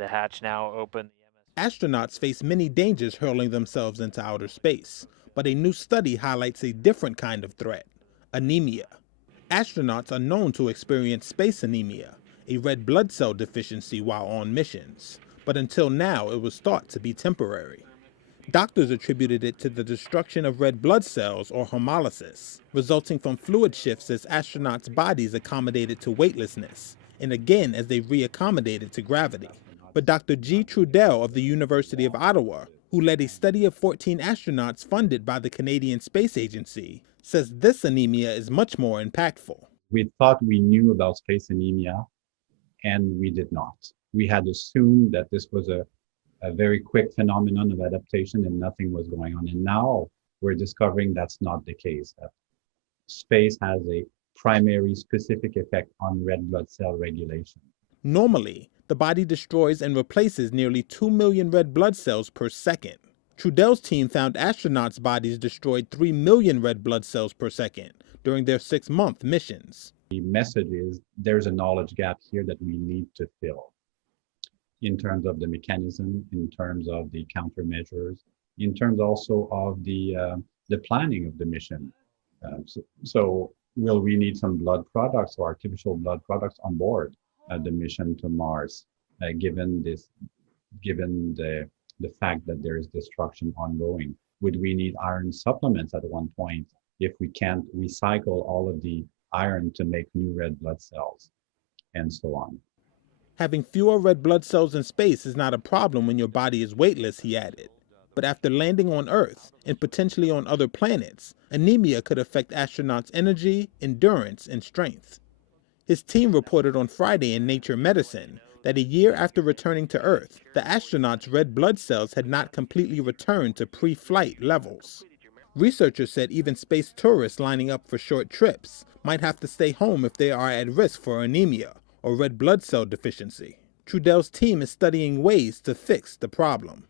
the hatch now open. Astronauts face many dangers hurling themselves into outer space, but a new study highlights a different kind of threat: anemia. Astronauts are known to experience space anemia, a red blood cell deficiency while on missions, but until now it was thought to be temporary. Doctors attributed it to the destruction of red blood cells, or hemolysis, resulting from fluid shifts as astronauts' bodies accommodated to weightlessness, and again as they reaccommodated to gravity. But Dr. G. Trudell of the University of Ottawa, who led a study of 14 astronauts funded by the Canadian Space Agency, says this anemia is much more impactful. We thought we knew about space anemia, and we did not. We had assumed that this was a very quick phenomenon of adaptation and nothing was going on. And now we're discovering that's not the case, that space has a primary specific effect on red blood cell regulation. Normally, the body destroys and replaces nearly 2 million red blood cells per second. Trudell's team found astronauts' bodies destroyed 3 million red blood cells per second during their 6-month missions. The message is there's a knowledge gap here that we need to fill in terms of the mechanism, in terms of the countermeasures, in terms also of the planning of the mission. So will we need some blood products or artificial blood products on board the mission to Mars, given the fact that there is destruction ongoing? Would we need iron supplements at one point if we can't recycle all of the iron to make new red blood cells, and so on? Having fewer red blood cells in space is not a problem when your body is weightless, he added. But after landing on Earth, and potentially on other planets, anemia could affect astronauts' energy, endurance, and strength. His team reported on Friday in Nature Medicine that a year after returning to Earth, the astronauts' red blood cells had not completely returned to pre-flight levels. Researchers said even space tourists lining up for short trips might have to stay home if they are at risk for anemia or red blood cell deficiency. Trudell's team is studying ways to fix the problem.